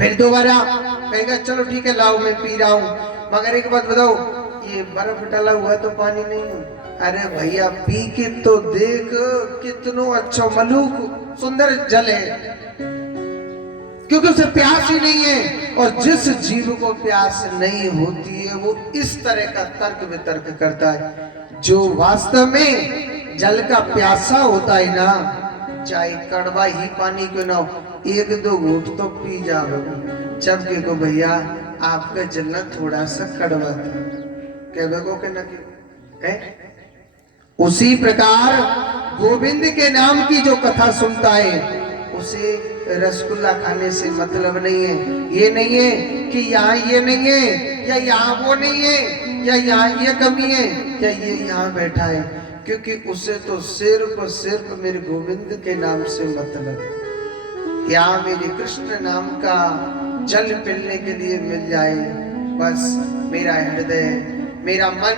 फिर दोबारा कहेगा चलो ठीक है लाओ मैं पी रहा हूँ, मगर एक बात बताओ ये बर्फ डाला हुआ तो पानी नहीं है। अरे भैया पी के तो देख कितनो अच्छा मलूक सुंदर जल है, क्योंकि उसे प्यास ही नहीं है। और जिस जीव को प्यास नहीं होती है वो इस तरह का तर्क वितर्क करता है। जो वास्तव में जल का प्यासा होता है ना, चाहे कड़वा ही पानी क्यों ना हो, एक दो घूंट तो पी जाओ। जबकि को भैया आपका जलना थोड़ा सा कड़वा था, कह को ना है। उसी प्रकार गोविंद के नाम की जो कथा सुनता है उसे रसगुल्ला खाने से मतलब नहीं है। ये नहीं है कि यहाँ ये नहीं है या यहाँ वो नहीं है या यहाँ ये कमी है या ये यहाँ बैठा है, क्योंकि उसे तो सिर्फ मेरे गोविंद के नाम से मतलब, या मेरे कृष्ण नाम का जल पीने के लिए मिल जाए, बस मेरा हृदय मेरा मन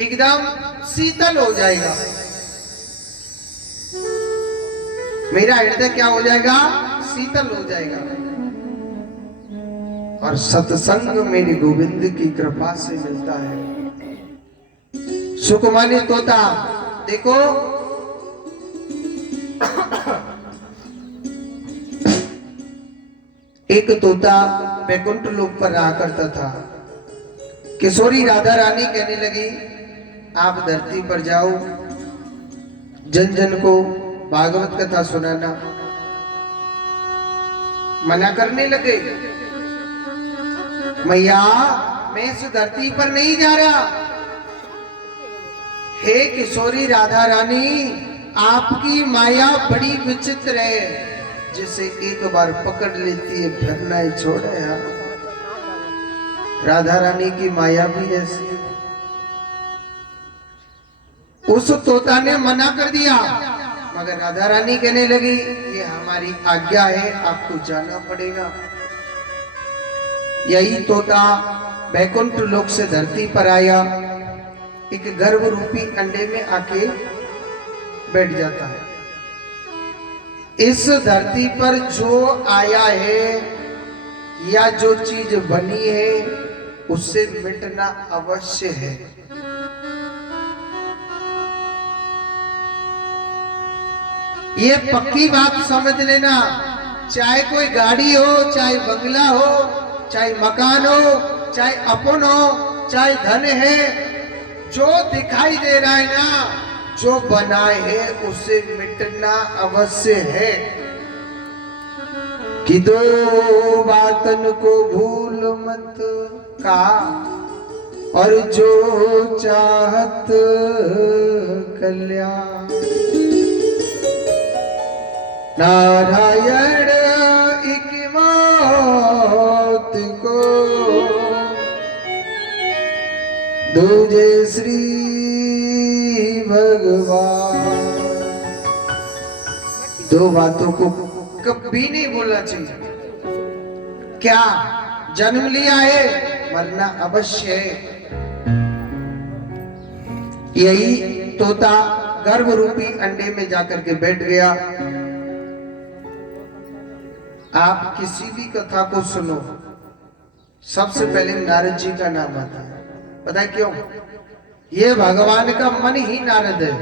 एकदम शीतल हो जाएगा। मेरा हृदय क्या हो जाएगा? शीतल हो जाएगा। और सत्संग मेरे गोविंद की कृपा से मिलता है। सुकुमानी तोता देखो, एक तोता बैकुंठ लोक पर रहा करता था। किशोरी राधा रानी कहने लगी आप धरती पर जाओ, जन जन को भागवत कथा सुनाना। मना करने लगे, मैया मैं इस धरती पर नहीं जा रहा। हे किशोरी राधा रानी, आपकी माया बड़ी विचित्र है, जिसे एक बार पकड़ लेती है फिर नहीं छोड़े। यार राधा रानी की माया भी ऐसी है। उस तोता ने मना कर दिया, मगर राधा रानी कहने लगी ये हमारी आज्ञा है, आपको जाना पड़ेगा। यही तोता बैकुंठ लोक से धरती पर आया, एक गर्भ रूपी अंडे में आके बैठ जाता है। इस धरती पर जो आया है या जो चीज बनी है उससे मिटना अवश्य है। ये पक्की बात समझ लेना, चाहे कोई गाड़ी हो, चाहे बंगला हो, चाहे मकान हो, चाहे अपन हो, चाहे धन है, जो दिखाई दे रहा है ना, जो बनाए है उसे मिटना अवश्य है। कि दो बातन को भूल मत का, और जो चाहत कल्याण। नारायण एक मौत को, दूजे श्री भगवान। दो बातों को कभी नहीं बोलना चाहिए। क्या जन्म लिया है, मरना अवश्य है। यही तोता गर्भ रूपी अंडे में जाकर के बैठ गया। आप किसी भी कथा को सुनो, सबसे पहले नारद जी का नाम आता है। पता है क्यों? ये भगवान का मन ही नारद है।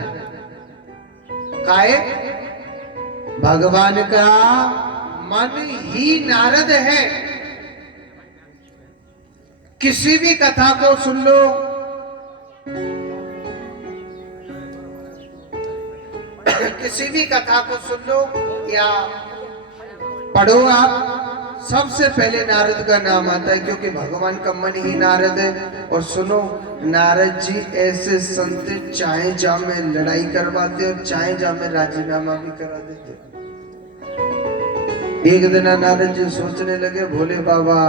काहे? भगवान का मन ही नारद है। किसी भी कथा को सुन लो, किसी भी कथा को सुन लो या पढ़ो आप, सबसे पहले नारद का नाम आता है, क्योंकि भगवान का मन ही नारद है। और सुनो, नारद जी ऐसे संत चाहे जा में लड़ाई करवाते और चाहे जा में राजीनामा भी करा देते। एक दिन नारद जी सोचने लगे, भोले बाबा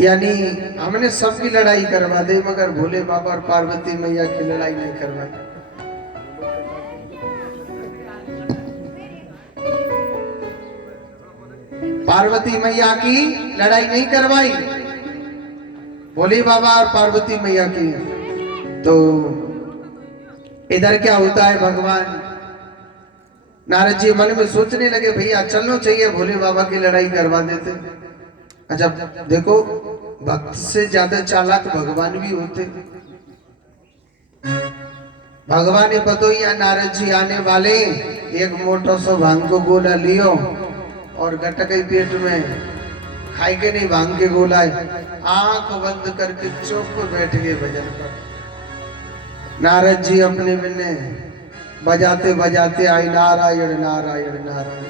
यानी हमने सबकी लड़ाई करवा दी, मगर भोले बाबा और पार्वती मैया की लड़ाई नहीं करवाई। पार्वती मैया की लड़ाई नहीं करवाई, भोले बाबा और पार्वती मैया की। तो इधर क्या होता है, भगवान नारद जी मन में सोचने लगे भैया चलना चाहिए, भोले बाबा की लड़ाई करवा देते। अच्छा देखो, भक्त से ज्यादा चालाक भगवान भी होते। भगवान ने पतो या नारद जी आने वाले, एक मोटा सा भांग को गोला लियो और गटके पेट में खाई के नहीं, भांग के गोला आंख बंद करके चुप बैठ गए भजन पर। नारद जी अपने बिने बजाते बजाते आई नारायण नारायण नारायण।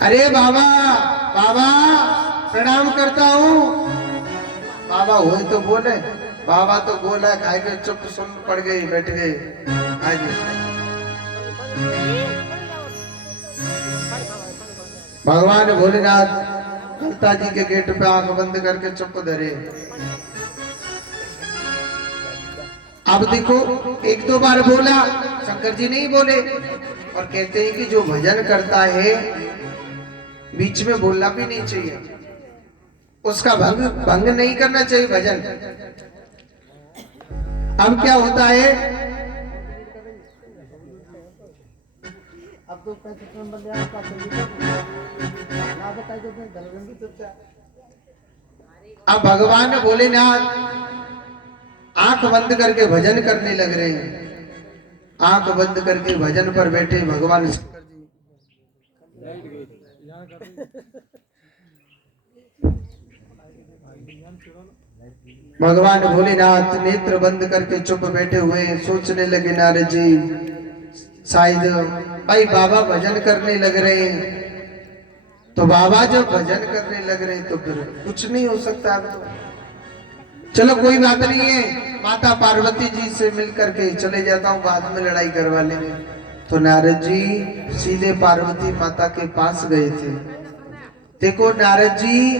अरे बाबा बाबा प्रणाम करता हूँ। बाबा हुए तो बोले, बाबा तो गोला खाए के चुप सुन पड़ गई, बैठ गए। आगे भगवान भोलेनाथ ललिता जी के गेट पे आंख बंद करके चुप धरे। अब देखो एक दो बार बोला, शंकर जी नहीं बोले। और कहते हैं कि जो भजन करता है बीच में बोलना भी नहीं चाहिए, उसका भंग नहीं करना चाहिए भजन। अब क्या होता है, अब तो अब भगवान भोलेनाथ आंख बंद करके भजन करने लग रहे हैं। आंख बंद करके भजन पर बैठे भगवान शंकर जी। भगवान भोलेनाथ नेत्र बंद करके चुप बैठे हुए सोचने लगे, नारद जी शायद भाई बाबा भजन करने लग रहे हैं, तो बाबा जब भजन करने लग रहे हैं तो फिर कुछ नहीं हो सकता। अब तो चलो कोई बात नहीं है, माता पार्वती जी से मिलकर के चले जाता हूँ, बाद में लड़ाई करवा लेंगे। तो नारद जी सीधे पार्वती माता के पास गए थे। देखो नारद जी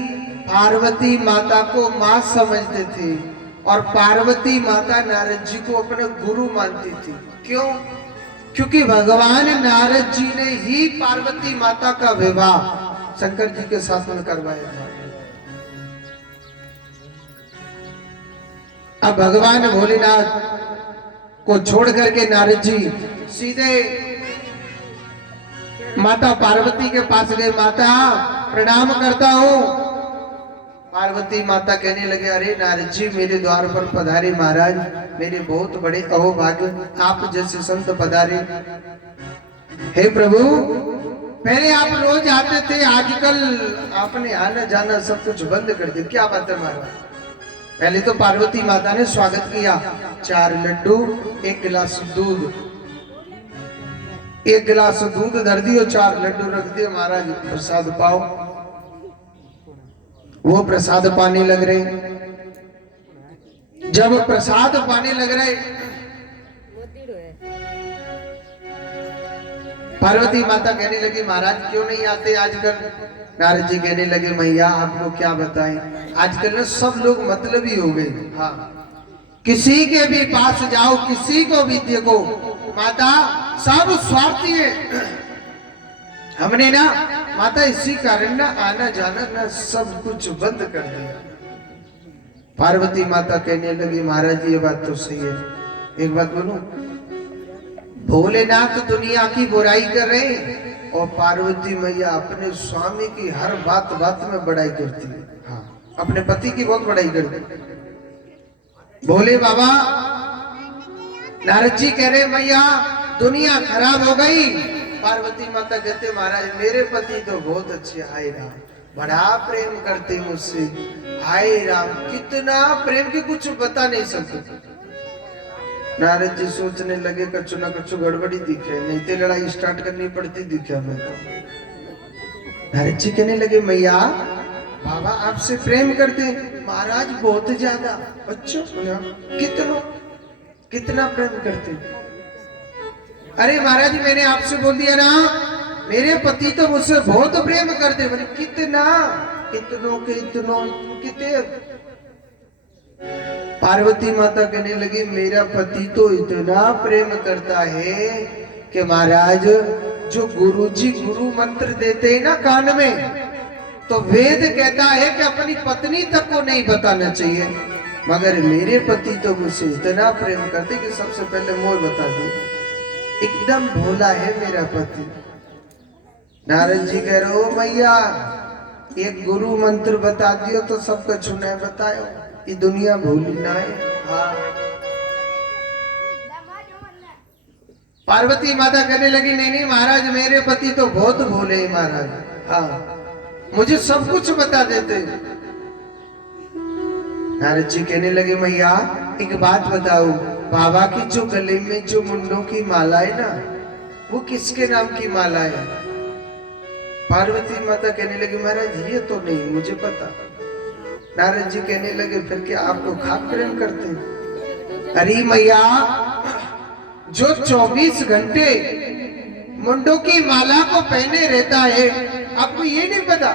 पार्वती माता को मां समझते थे और पार्वती माता नारद जी को अपने गुरु मानती थी। क्यों? क्योंकि भगवान नारद जी ने ही पार्वती माता का विवाह शंकर जी के साथ में करवाया था। अब भगवान भोलेनाथ को छोड़ करके नारद जी सीधे माता पार्वती के पास गए। माता प्रणाम करता हूँ। पार्वती माता कहने लगे, अरे नारद जी मेरे द्वार पर पधारे महाराज, मेरे बहुत बड़े अहोभाग्य, आप जैसे संत पधारे। हे प्रभु, पहले आप रोज आते थे, आजकल आपने आना जाना सब कुछ बंद कर दिया, क्या बात है महाराज? पहले तो पार्वती माता ने स्वागत किया, 4 लड्डू 1 गिलास दूध, 1 गिलास दूध धर दियो, 4 लड्डू रख दिए, महाराज प्रसाद पाओ। वो प्रसाद पाने लग रहे। जब प्रसाद पाने लग रहे, पार्वती माता कहने लगी, महाराज क्यों नहीं आते आजकल? नारद जी कहने लगे, मैया आपको क्या बताएं, आजकल ना सब लोग मतलबी हो गए। हाँ, किसी के भी पास जाओ, किसी को भी देखो, माता सब स्वार्थी है। हमने ना माता इसी कारण ना आना जाना ना सब कुछ बंद कर दिया। पार्वती माता कहने लगी, महाराज ये बात तो सही है। एक बात बोलूं, भोलेनाथ दुनिया की बुराई कर रहे हैं और पार्वती मैया अपने स्वामी की हर बात बात में बड़ाई करती है। हाँ, अपने पति की बहुत बड़ाई करती है। भोले बाबा नारद जी कह रहे, मैया दुनिया खराब हो गई। पार्वती माता कहते, महाराज मेरे पति तो बहुत अच्छे, हाय राम, बड़ा प्रेम करते मुझसे, हाय राम, कितना प्रेम की कुछ बता नहीं सकते। नारद जी सोचने लगे, कछु ना कछु गड़बड़ी दिखे, नहीं तो लड़ाई स्टार्ट करनी पड़ती दिखे हमें। नारद जी कहने लगे, मैया बाबा आपसे प्रेम करते? महाराज बहुत ज्यादा। अच्छा, कितना प्रेम करते? अरे महाराज मैंने आपसे बोल दिया ना, मेरे पति तो मुझसे बहुत प्रेम करते। बोले कितना? इतनों के इतनों कितने? पार्वती माता कहने लगी, मेरा पति तो इतना प्रेम करता है कि महाराज जो गुरुजी गुरु मंत्र देते हैं ना कान में, तो वेद कहता है कि अपनी पत्नी तक को नहीं बताना चाहिए, मगर मेरे पति तो मुझसे इतना प्रेम करते कि सबसे पहले मोर बता दे। एकदम भोला है मेरा पति। नारद जी कह रहे हो मैया एक गुरु मंत्र बता दियो तो सब कुछ है, बतायो ये दुनिया भूली ना है। हाँ। पार्वती माता कहने लगी नहीं नहीं महाराज मेरे पति तो बहुत भोले हैं महाराज। हाँ मुझे सब कुछ बता देते। नारद जी कहने लगे मैया एक बात बताओ, बाबा की जो गले में जो मुंडों की माला है ना वो किसके नाम की माला है? पार्वती माता कहने लगी महाराज ये तो नहीं मुझे पता। नारद जी कहने लगे फिर क्या आपको खाक प्रेम करते हैं? अरे मैया जो 24 घंटे मुंडों की माला को पहने रहता है आपको ये नहीं पता?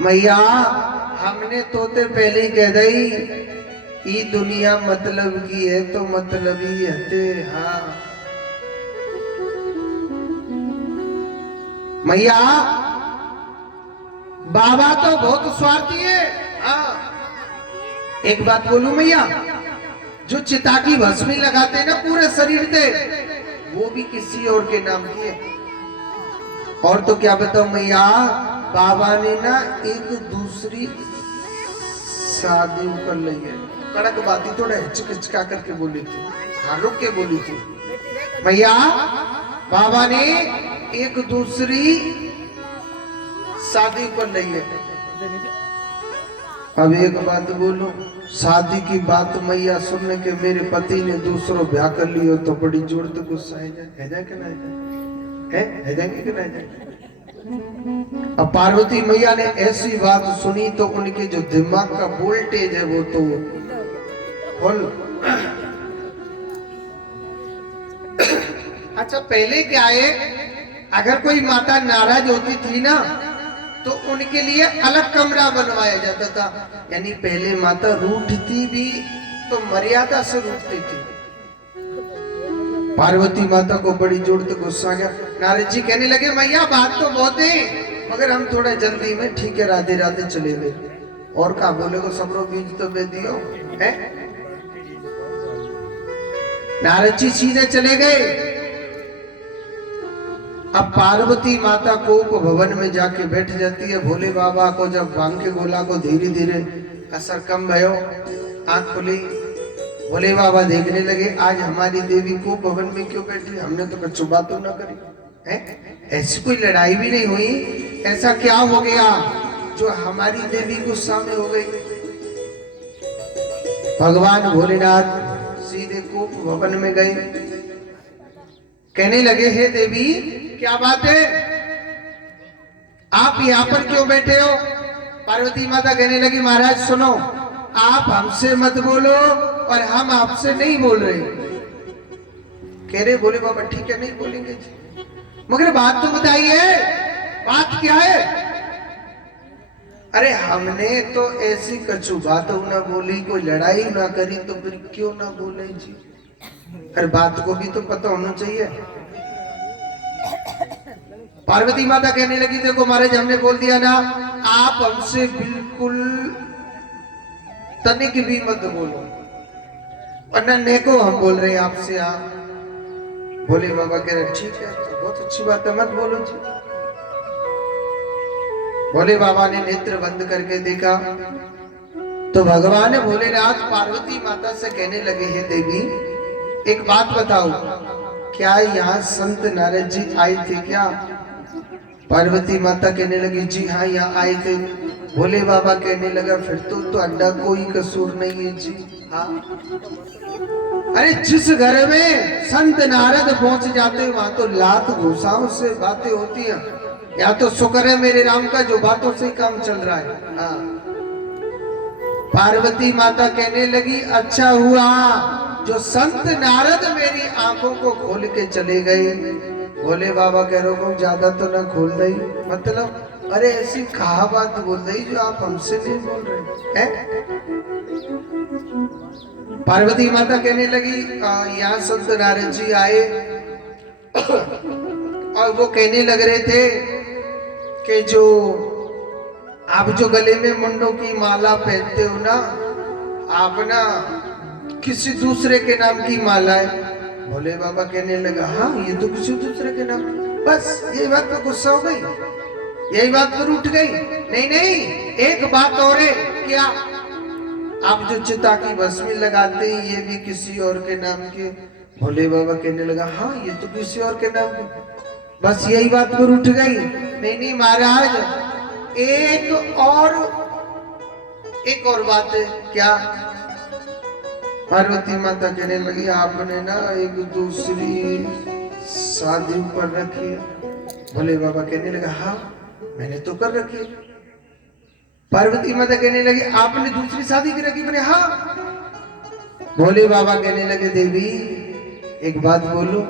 मैया हमने तोते पहले ही कह दई ये दुनिया मतलब की है तो मतलब ही है। हाँ मैया बाबा तो बहुत स्वार्थी है। हाँ एक बात बोलूं मैया, जो चिता की भस्मी लगाते हैं ना पूरे शरीर पे वो भी किसी और के नाम की है। और तो क्या बताऊं मैया बाबा ने ना एक दूसरी शादी कर ली है। कड़क बात ही थोड़ा हिचकिचका करके बोली थी, हाँ रुक के बोली थी। मैया बाबा ने एक दूसरी शादी कर ली है। अब एक बात बोलो, शादी की बात मैया सुनने के मेरे पति ने दूसरों ब्याह कर लियो तो बड़ी जोर से गुस्सा है जाए कि ना है जाएंगे कि ना जाए। अब पार्वती मैया ने ऐसी बात सुनी तो उनके जो दिमाग का वोल्टेज है वो तो फुल। अच्छा पहले क्या है, अगर कोई माता नाराज होती थी ना तो उनके लिए अलग कमरा बनवाया जाता था। यानी पहले माता रूठती भी तो मर्यादा से रूठती थी। पार्वती माता को बड़ी जोर से गुस्सा आ गया। नारद जी कहने लगे मैया बात तो बहुत है मगर हम थोड़ा जल्दी में, ठीक है राधे राधे चले गए। और क्या बोले को सबरो बीज तो बे दियो है। नारद जी सीधे चले गए। अब पार्वती माता कोप भवन में जाके बैठ जाती है। भोले बाबा को जब भांग के गोला को धीरे धीरे असर कम भयो, आंख खुली, भोले बाबा देखने लगे आज हमारी देवी को भवन में क्यों बैठी, हमने तो कुछ बातों ना करी है, ऐसी कोई लड़ाई भी नहीं हुई, ऐसा क्या हो गया जो हमारी देवी गुस्सा में हो गई। भगवान भोलेनाथ सीधे को भवन में गए, कहने लगे हे देवी क्या बात है, आप यहाँ पर क्यों बैठे हो? पार्वती माता कहने लगी महाराज सुनो, आप हमसे मत बोलो और हम आपसे नहीं बोल रहे। कह रहे बोले बाबा ठीक है नहीं बोलेंगे जी, मगर बात तो बताइए बात क्या है? अरे हमने तो ऐसी कछु बात ना बोली, कोई लड़ाई ना करी तो फिर क्यों ना बोले जी। हर बात को भी तो पता होना चाहिए। पार्वती माता कहने लगी देखो महाराज हमने बोल दिया ना, आप हमसे बिल्कुल तनिक भी मत बोलो वरना नेको हम बोल रहे हैं आपसे। आप भोले बाबा कह रहे ठीक है तो बहुत अच्छी बात है मत बोलो जी। भोले बाबा ने नेत्र बंद करके देखा तो भगवान भोलेनाथ पार्वती माता से कहने लगे हे देवी एक बात बताओ, क्या यहाँ संत नारद जी आए थे क्या? पार्वती माता कहने लगी जी हाँ यहाँ आए थे। भोले बाबा कहने लगा फिर तो अड्डा कोई कसूर नहीं है जी। हाँ अरे जिस घर में संत नारद पहुंच जाते वहां तो लात घुसाओं से बातें होती हैं, या तो शुक्र है मेरे राम का जो बातों से काम चल रहा है। हाँ पार्वती माता कहने लगी अच्छा हुआ जो संत नारद मेरी आंखों को खोल के चले गए। भोले बाबा कह रहे हो ज्यादा तो ना खोल दई, मतलब अरे ऐसी कहा बात बोल दई जो आप हमसे नहीं बोल रहे हैं। पार्वती माता कहने लगी यहाँ संत नारद जी आए और वो कहने लग रहे थे कि जो आप जो गले में मुंडों की माला पहनते हो ना, आप ना किसी दूसरे के नाम की माला है। भोले बाबा कहने लगा हाँ ये तो किसी दूसरे के नाम। बस यही बात पर गुस्सा हो गई, यही बात पर उठ गई। नहीं नहीं, एक बात और है, क्या आप जो चिता की भस्मी लगाते हैं ये भी किसी और के नाम के? भोले बाबा कहने लगा हाँ ये तो किसी और के नाम के। बस यही बात पर उठ गई। नहीं नहीं महाराज, एक और बात है। क्या? पार्वती माता कहने लगी आपने ना एक दूसरी शादी कर रखी है। भोले बाबा कहने लगा हाँ मैंने तो कर रखी है। पार्वती माता कहने लगी आपने दूसरी शादी की रखी? मैंने हाँ। भोले बाबा कहने लगे देवी एक बात बोलो,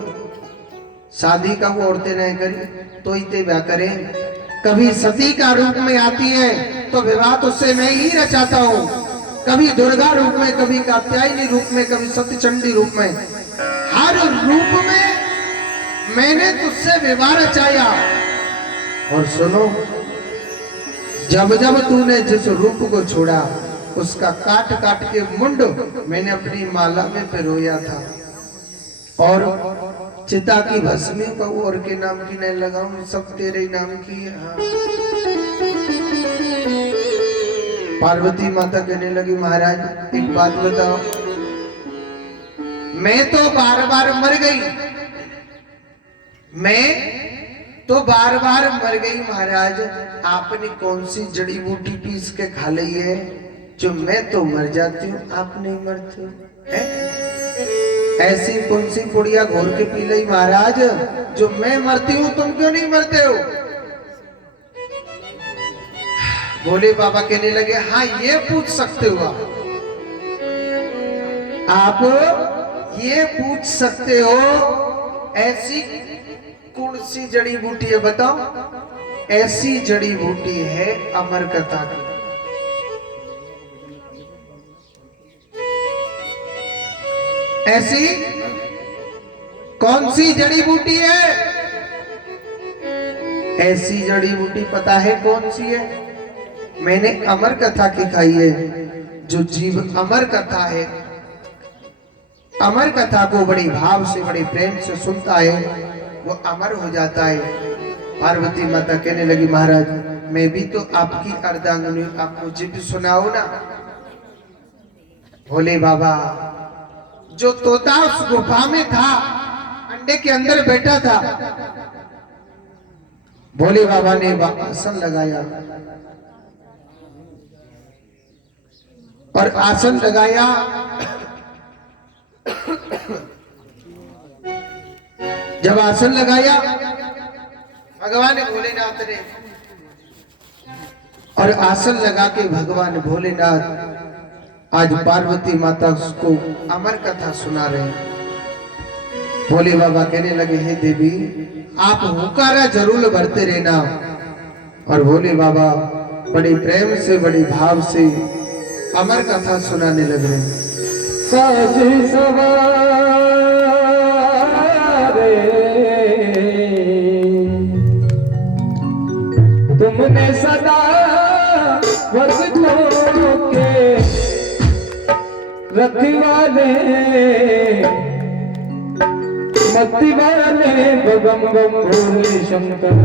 शादी का वो औरतें नहीं करी तो इतने ब्याह करें। कभी सती का रूप में आती है तो विवाह तो उससे मैं ही रचाता हूँ, कभी दुर्गा रूप में, कभी कात्यायनी रूप में, कभी सत्यचंडी रूप में, हर रूप में मैंने तुझसे विवाह रचाया। और सुनो, जब जब तूने जिस रूप को छोड़ा उसका काट काट के मुंड मैंने अपनी माला में पिरोया था। और चिता की भस्मी का और के नाम की नहीं लगाऊं, सब तेरे नाम की है। हाँ। पार्वती माता कहने लगी महाराज एक बात बताओ, मैं तो बार बार मर गई, मैं तो बार बार मर गई महाराज, आपने कौन सी जड़ी बूटी पीस के खा ली है जो मैं तो मर जाती हूँ आप नहीं मरते हो? ऐसी कौन सी पुड़िया घोर के पी ली महाराज जो मैं मरती हूँ तुम क्यों नहीं मरते हो? भोले बाबा कहने लगे हाँ ये पूछ सकते हो आप ये पूछ सकते हो, ऐसी कौन सी जड़ी बूटी है बताओ? ऐसी जड़ी बूटी है अमर कथा की। ऐसी कौन सी जड़ी बूटी है? ऐसी जड़ी बूटी पता है कौन सी है? मैंने अमर कथा की खाई है। जो जीव अमर कथा है, अमर कथा को बड़ी भाव से बड़े प्रेम से सुनता है वो अमर हो जाता है। पार्वती माता कहने लगी महाराज मैं भी तो आपकी अर्धांगिनी, आप मुझे भी सुनाओ ना। भोले बाबा जो तोता उस गुफा में था, अंडे के अंदर बैठा था, भोले बाबा ने आसन लगाया और आसन लगाया जब आसन लगाया भगवान भोलेनाथ ने, और आसन लगा के भगवान भोलेनाथ आज पार्वती माता को अमर कथा सुना रहे हैं। भोले बाबा कहने लगे हे देवी आप हुकारा जरूर भरते रहना। और भोले बाबा बड़े प्रेम से बड़े भाव से अमर कथा सुनाने लगे। साज सवारे तुमने सदा भक्तों के रखवाले मत्ती वाले बम बम भोले शंकर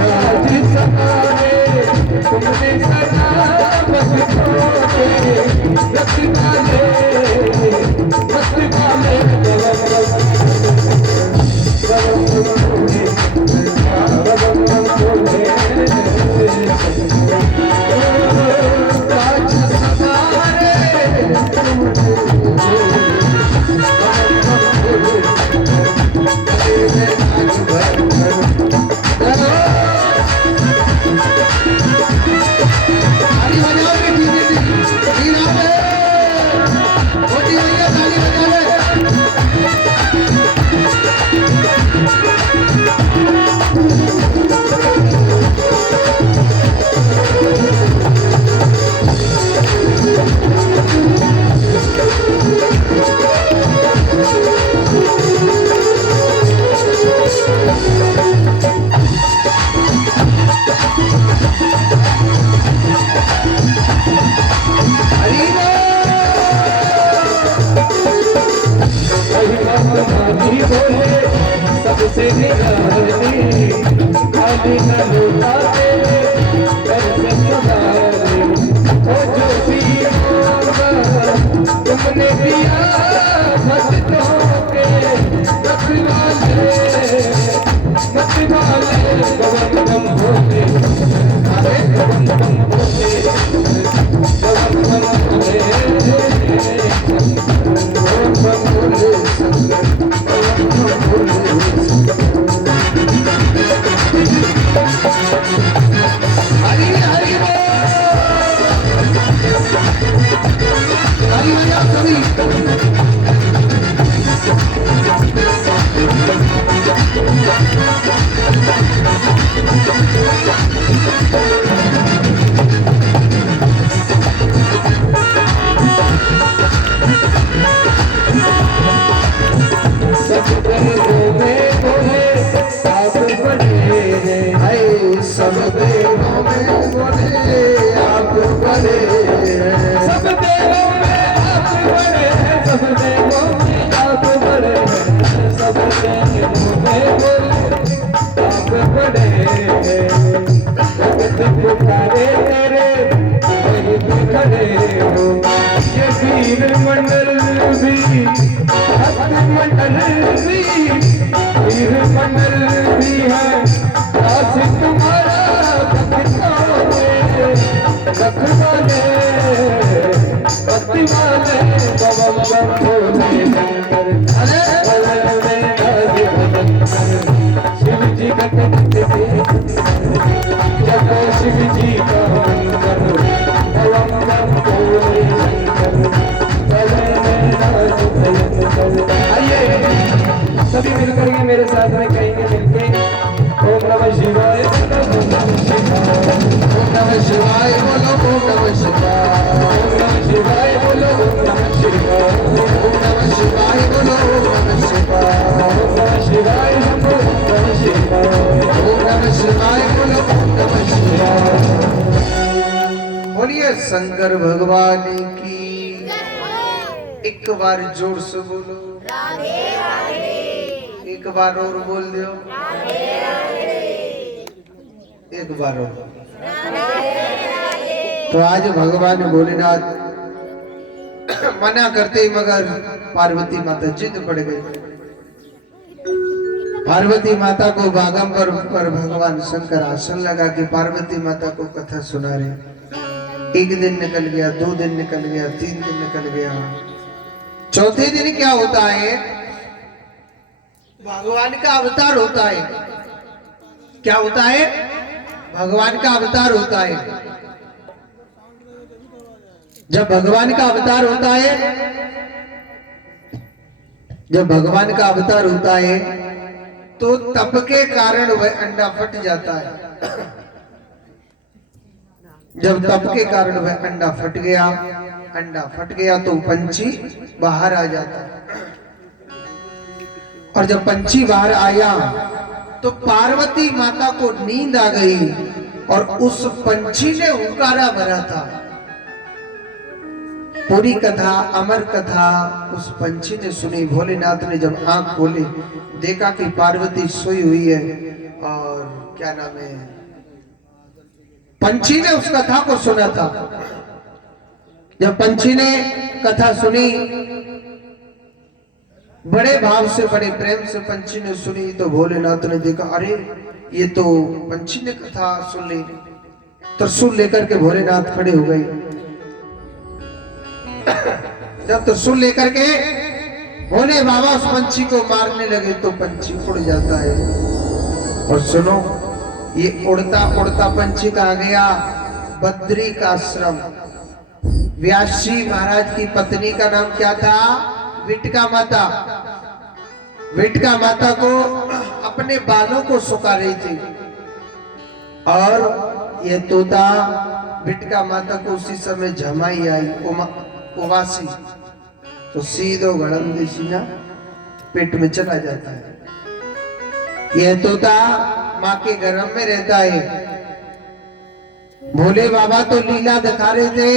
राज सवारे तुमने सदा भक्तों के रखवाले मत्ती वाले माली बोले सबसे निराली, खाली न लौटा तेरे घर से सुधारे। ओ जो भी होगा तुमने दिया भक्तों के रखवाले, रखवाले गवन गम भोले, अरे गवन गम भोले, गवन गम भोले, गवन गम भोले शंकर, गवन गम भोले हरि हरि बोल, हरि भैया सभी सब देवों में बोले आप बड़े हैं, हाय सब देवों में बोले आप बड़े हैं। सब देवों में आप बड़े हैं, सब देवों में आप बड़े हैं, सब देवों में बोले आप बड़े हैं। भगत पुकारे तेरे वहीं पे खड़े हो, ये वीर मंडल भी, भक्त मंडल भी, वीर मंडल भी है, दास तुम्हारा भक्तों में रखवाले, भक्ति वाले गवन गम भोले शंकर, अरे भले भजन शिव जी का कहते जब शिव जी का मंत्र गवन गम भोले शंकर, आइए सभी मिलकर के मेरे साथ में कहेंगे मिलके ओम नमः शिवाय, ओम नमः शिवाय, ओम नमः शिवाय बोलो, ओम नमः शिवाय, ओम नमः शिवाय बोलो, ओम नमः शिवाय, ओम नमः शिवाय बोलो, ओम नमः शिवाय, ओम नमः शिवाय बोलो, ओम नमः शिवाय, ओम नमः शिवाय बोलो, ओम नमः शिवाय। बोलिए शंकर भगवान की, एक बार जोर से बोलो, एक बार और बोल दो, एक बार और। तो आज भगवान भोलेनाथ मना करते ही मगर पार्वती माता जिद पड़ गई। पार्वती माता को बागंबर पर भगवान शंकर आसन लगा के पार्वती माता को कथा सुना रहे। एक दिन निकल गया, 2 दिन निकल गया, 3 दिन निकल गया, चौथे दिन क्या होता है, भगवान का अवतार होता है। क्या होता है? भगवान का अवतार होता है। जब भगवान का अवतार होता है, जब भगवान का अवतार होता है तो तप के कारण वह अंडा फट जाता है। जब तप के कारण वह अंडा फट गया तो पंछी बाहर आ जाता है। और जब पंछी बाहर आया तो पार्वती माता को नींद आ गई और उस पंछी ने हुंकारा भरा था। पूरी कथा, अमर कथा उस पंछी ने सुनी। भोलेनाथ ने जब आंख खोली, देखा कि पार्वती सोई हुई है और क्या नाम है, पंछी ने उस कथा को सुना था। जब पंछी ने कथा सुनी, बड़े भाव से, बड़े प्रेम से पंछी ने सुनी, तो भोलेनाथ ने देखा, अरे ये तो पंछी ने कथा सुन ली। त्रिशूल लेकर के भोलेनाथ खड़े हो गए। जब त्रिशूल लेकर के भोले बाबा उस पंछी को मारने लगे तो पंछी उड़ जाता है। और सुनो, ये उड़ता उड़ता पंछी कहाँ गया? बद्री का आश्रम। व्यास जी महाराज की पत्नी का नाम क्या था? विटका माता। विटका माता को अपने बालों को सुखा रही थी और ये तोता विटका माता को उसी समय झमाई आई, उवासी, तो सीधो गड़म देसीना पेट में चला जाता है। यह तोता माँ के गर्भ में रहता है। भोले बाबा तो लीला दिखा रहे थे,